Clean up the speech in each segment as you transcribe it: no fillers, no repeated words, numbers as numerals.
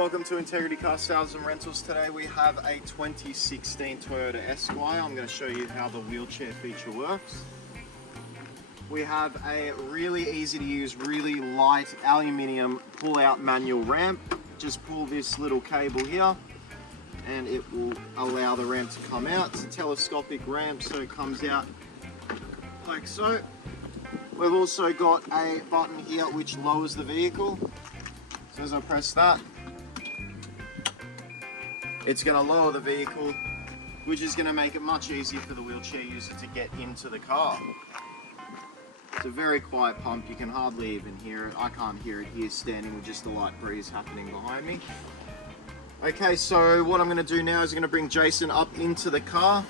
Welcome to Integrity Car Sales and Rentals. Today we have a 2016 Toyota Esquire. I'm going to show you how the wheelchair feature works. We have a really easy to use, really light aluminium pull-out manual ramp. Just pull this little cable here and it will allow the ramp to come out. It's a telescopic ramp, so it comes out like so. We've also got a button here which lowers the vehicle. So as I press that, it's going to lower the vehicle, which is going to make it much easier for the wheelchair user to get into the car. It's a very quiet pump, you can hardly even hear it. I can't hear it here standing with just a light breeze happening behind me. Okay, so what I'm going to do now is I'm going to bring Jason up into the car.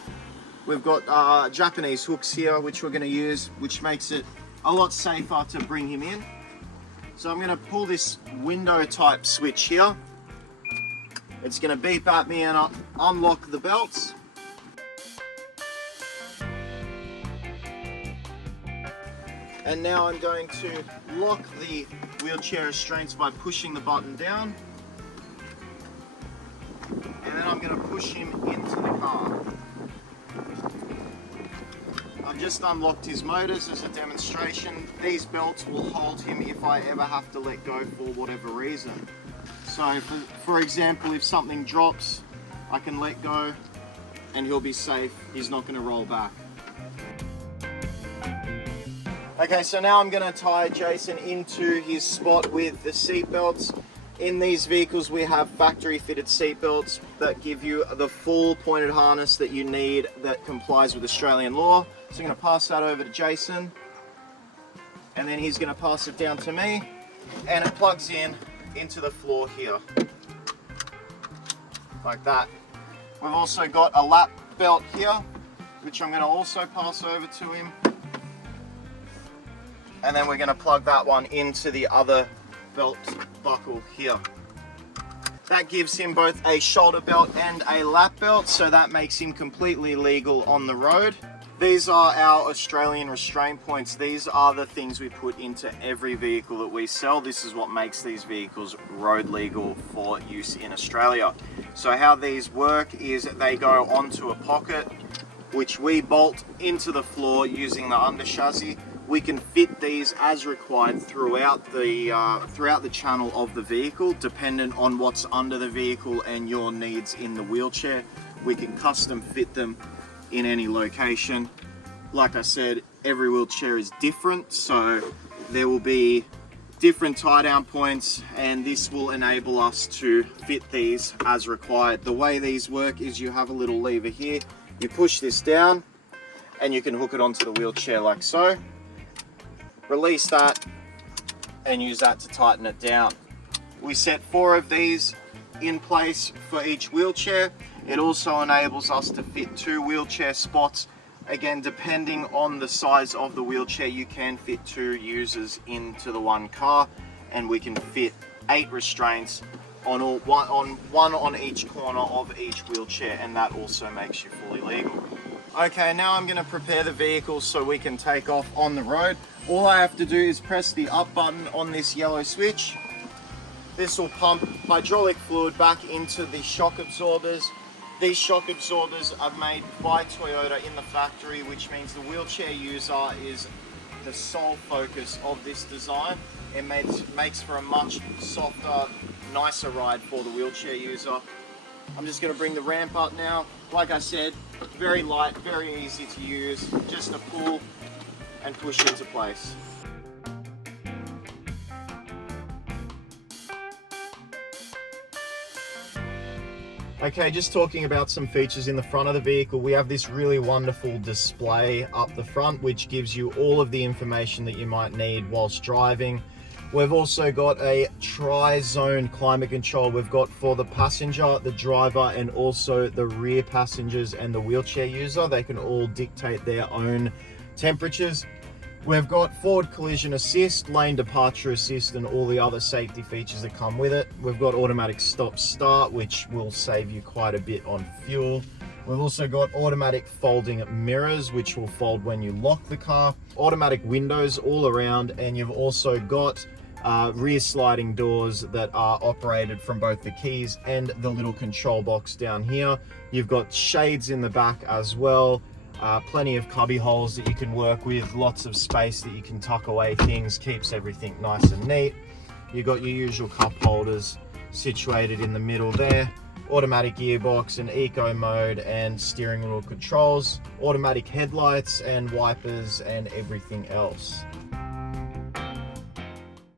We've got Japanese hooks here which we're going to use, which makes it a lot safer to bring him in. So I'm going to pull this window type switch here. It's going to beep at me and I'll unlock the belts. And now I'm going to lock the wheelchair restraints by pushing the button down. And then I'm going to push him into the car. I've just unlocked his motors as a demonstration. These belts will hold him if I ever have to let go for whatever reason. So for example, if something drops, I can let go and he'll be safe. He's not going to roll back. Okay, so now I'm going to tie Jason into his spot with the seat belts. In these vehicles we have factory fitted seat belts that give you the full pointed harness that you need that complies with Australian law. So I'm going to pass that over to Jason and then he's going to pass it down to me and it plugs in into the floor here like that. We've also got a lap belt here which I'm going to also pass over to him, and then we're going to plug that one into the other belt buckle here. That gives him both a shoulder belt and a lap belt, so that makes him completely legal on the road. These are our Australian restraint points. These are the things we put into every vehicle that we sell. This is what makes these vehicles road legal for use in Australia. So how these work is they go onto a pocket, which we bolt into the floor using the under chassis. We can fit these as required throughout the channel of the vehicle, dependent on what's under the vehicle and your needs in the wheelchair. We can custom fit them in any location. Like I said, every wheelchair is different, so there will be different tie down points, and this will enable us to fit these as required. The way these work is you have a little lever here, you push this down and you can hook it onto the wheelchair like so. Release that and use that to tighten it down. We set 4 of these in place for each wheelchair. It also enables us to fit 2 wheelchair spots. Again, depending on the size of the wheelchair, you can fit 2 users into the one car, and we can fit 8 restraints on one on each corner of each wheelchair, and that also makes you fully legal. Okay, now I'm going to prepare the vehicle so we can take off on the road. All I have to do is press the up button on this yellow switch. This will pump hydraulic fluid back into the shock absorbers. These shock absorbers are made by Toyota in the factory, which means the wheelchair user is the sole focus of this design. It makes for a much softer, nicer ride for the wheelchair user. I'm just going to bring the ramp up now. Like I said, very light, very easy to use, just a pull and push into place. Okay, just talking about some features in the front of the vehicle, we have this really wonderful display up the front which gives you all of the information that you might need whilst driving. We've also got a tri-zone climate control. We've got for the passenger, the driver, and also the rear passengers and the wheelchair user. They can all dictate their own temperatures. We've got forward collision assist, lane departure assist, and all the other safety features that come with it. We've got automatic stop start, which will save you quite a bit on fuel. We've also got automatic folding mirrors, which will fold when you lock the car, automatic windows all around, and you've also got rear sliding doors that are operated from both the keys and the little control box down here. You've got shades in the back as well. Plenty of cubby holes that you can work with, lots of space that you can tuck away things, keeps everything nice and neat. You've got your usual cup holders situated in the middle there. Automatic gearbox and eco mode and steering wheel controls, automatic headlights and wipers and everything else.